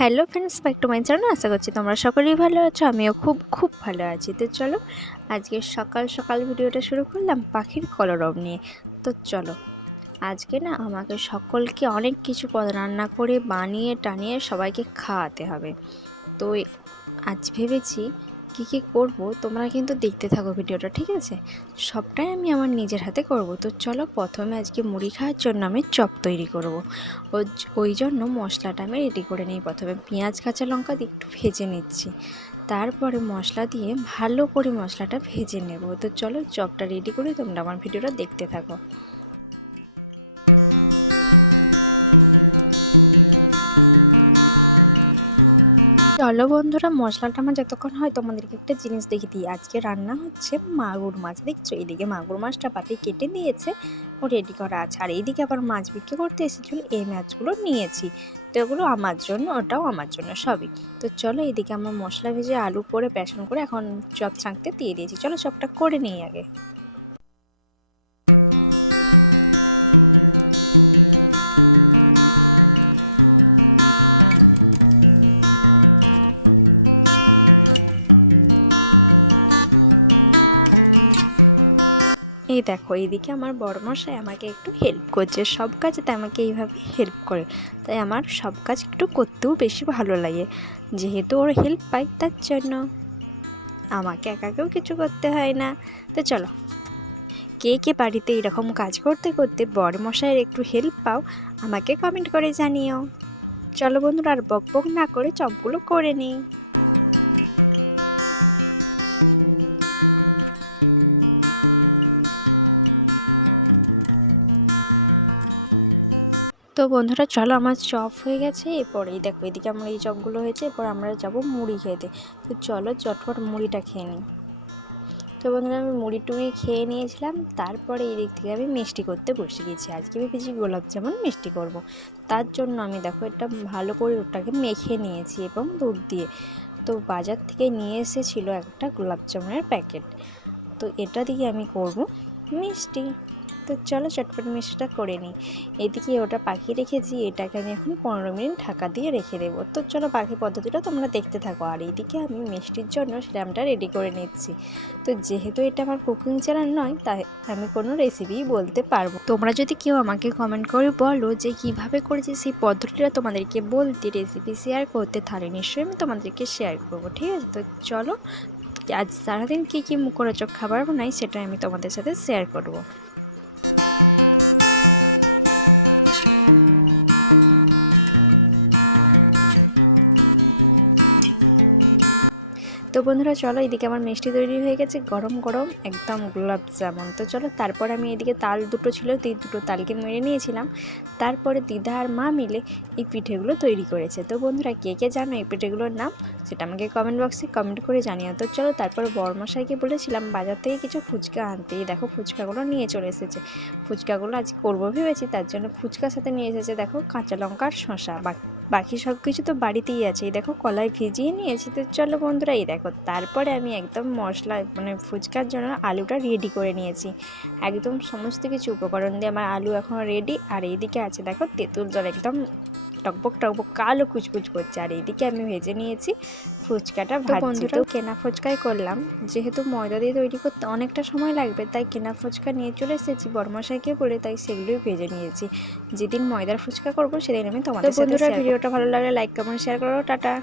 Hello friends back to my channel আশা করছি তোমরা সকলেই ভালো আছো, আমিও খুব খুব ভালো আছি। তো চলো, আজকে সকাল সকাল ভিডিওটা শুরু করলাম পাখির কলরব নিয়ে। তো চলো, আজকে না আমাকে সকলকে অনেক কিছু পদ রান্না করে বানিয়ে টানিয়ে সবাইকে খাওয়াতে হবে। তো আজ ভেবেছি কী কী করব তোমরা কিন্তু দেখতে থাকো ভিডিওটা, ঠিক আছে? সবটাই আমি আমার নিজের হাতে করব। তো চলো প্রথমে আজকে মুড়ি খাওয়ার জন্য আমি চপ তৈরি করব। ওই- জন্য মশলাটা আমি রেডি করে নিই প্রথমে। পেঁয়াজ, কাঁচা লঙ্কা দিয়ে একটু ভেজে নিচ্ছি। তারপরে মশলা দিয়ে ভালো করে মশলাটা ভেজে নেব। তো চলো চপটা রেডি করে তোমরা আমার ভিডিওটা দেখতে থাকো। চলো বন্ধুরা, মশলাটা আমার যতক্ষণ হয় তোমাদেরকে একটা জিনিস দেখে দিই। আজকে রান্না হচ্ছে মাগুর মাছ। দেখছ এইদিকে মাগুর মাছটা পাতি কেটে দিয়েছে, ও রেডি করা আছে। আর এইদিকে আবার মাছ বিক্রি করতে এসেছিল, এই মাছগুলো নিয়েছি। তো এগুলো আমার জন্য, ওটাও আমার জন্য, সবই। তো চলো এইদিকে আমার মশলা ভেজে আলু করে বেসন করে এখন চপ ছাঁকতে দিয়ে দিয়েছি। চলো চপটা করে নিই আগে। এই দেখো, এইদিকে আমার বড়মশাই আমাকে একটু হেল্প করছে। সব কাজেতে আমাকে এইভাবে হেল্প করে। তাই আমার সব কাজ একটু করতেও বেশি ভালো লাগে। যেহেতু ওর হেল্প পাই, তার জন্য। আমাকে একাকেও কিছু করতে হয় না। তো চলো, কে কে বাড়িতে এরকম কাজ করতে করতে বড়মশাইয়ের একটু হেল্প পাও, আমাকে কমেন্ট করে জানিও। চলো বন্ধুরা, আর বক বক না করে চপগুলো করে নিই। তো বন্ধুরা, চলো আমার চপ হয়ে গেছে। এরপর এই দেখো, এদিকে আমার এই চপগুলো হয়েছে। এরপর আমরা যাব মুড়ি খেতে। তো চলো চটপট মুড়িটা খেয়ে নিই। তো বন্ধুরা, আমি মুড়ি টুড়ি খেয়ে নিয়েছিলাম। তারপরে এই দিক থেকে আমি মিষ্টি করতে বসে গেছি। আজকে ভেবেছি গোলাপ জামুন মিষ্টি করব। তার জন্য আমি দেখো এটা ভালো করে ওটাকে মেখে নিয়েছি এবং দুধ দিয়ে। তো বাজার থেকে নিয়ে এসেছিল একটা গোলাপ জামুনের প্যাকেট। তো এটা দিয়ে আমি করব মিষ্টি। তো চলো চটপট মিষ্টিটা করে নিই। এদিকে ওটা পাখি রেখেছি, এটাকে আমি এখন পনেরো মিনিট ঢাকা দিয়ে রেখে দেবো। তো চলো পাখি পদ্ধতিটা তোমরা দেখতে থাকো। আর এদিকে আমি মিষ্টির জন্য স্ল্যামটা রেডি করে নিচ্ছি। তো যেহেতু এটা আমার কুকিং চ্যানেল নয়, তাই আমি কোনো রেসিপিই বলতে পারব তোমরা যদি কেউ আমাকে কমেন্ট করে বলো যে কীভাবে করেছি সেই পদ্ধতিটা তোমাদেরকে বলতে রেসিপি শেয়ার করতে, তাহলে নিশ্চয়ই আমি তোমাদেরকে শেয়ার করব, ঠিক আছে? তো চলো, আজ সারাদিন কী কী মুখরোচক খাবার বানাই সেটা আমি তোমাদের সাথে শেয়ার করব। তো বন্ধুরা, চলো এদিকে আমার মিষ্টি তৈরি হয়ে গেছে, গরম গরম, একদম গোলাপ জামুন। তো চলো, তারপর আমি এদিকে তাল দুটো ছিল এই দুটো তালকে মেরে নিয়েছিলাম। তারপরে দিদা আর মা মিলে এই পিঠেগুলো তৈরি করেছে। তো বন্ধুরা, কে কে জানো এই পিঠেগুলোর নাম? সেটা আমাকে কমেন্ট বক্সে কমেন্ট করে জানিও। তো চলো, তারপর বড়মশাইকে বলেছিলাম, বাজার থেকে কিছু ফুচকা আনতে। এই দেখো, ফুচকাগুলো নিয়ে চলে এসেছে। ফুচকাগুলো আজ করব ভেবেছি, তার জন্য ফুচকার সাথে নিয়ে এসেছে, দেখো, কাঁচা লঙ্কা আর শশা বাকি বাকি সব কিছু তো বাড়িতেই আছে। এই দেখো কলাই ভিজিয়ে নিয়েছি তো চলো বন্ধুরা, এই দেখো তারপরে আমি একদম মশলা মানে ফুচকার জন্য আলুটা রেডি করে নিয়েছি। একদম সমস্ত কিছু উপকরণ দিয়ে আমার আলু এখন রেডি আর এইদিকে আছে দেখো তেঁতুল জল একদম টকবক টকবক কালো কুচকুচ করছে। আর এইদিকে আমি ভেজে নিয়েছি ফুচকাটা ভাজছি। তো কেনা ফুচকাই করলাম। যেহেতু ময়দা দিয়ে তৈরি করতে অনেকটা সময় লাগবে তাই কেনা ফুচকা নিয়ে চলে এসেছি বর্মশাইকে বলে তাই সেগুলোই ভেজে নিয়েছি। যেদিন ময়দার ফুচকা করব সেদিন আমি তোমাদের বন্ধুরা ভিডিওটা ভালো লাগলে লাইক কমেন্ট শেয়ার করো। টাটা!